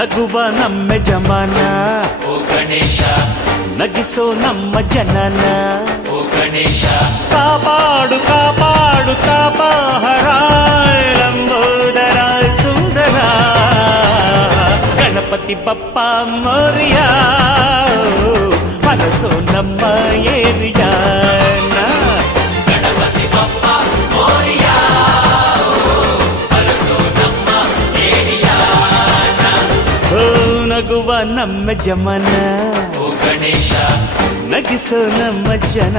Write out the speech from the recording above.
ನಗುವ ನಮ್ಮ ಜಮಾನ ಓ ಗಣೇಶ ನಗಿಸೋ ನಮ್ಮ ಜನನ ಓ ಗಣೇಶ ಕಾಪಾಡು ಕಾಪಾಡು ತಾಪಹರ ಲಂಬೋದರ ಸುಂದರ ಗಣಪತಿ ಬಪ್ಪ ಮೋರಿಯ ಮನಸೋ ನಮ್ಮ ಏರಿಯಾನ ಗಣಪತಿ ಬಪ್ಪ ಮೋರಿಯ ಅರಸೋ ನಮ್ಮ ಏರಿಯಾನ ಓ ನಗುವ ನಮ್ಮ ಜಮನ ಓ ಗಣೇಶ ನಗಿಸೋ ನಮ್ಮ ಜನ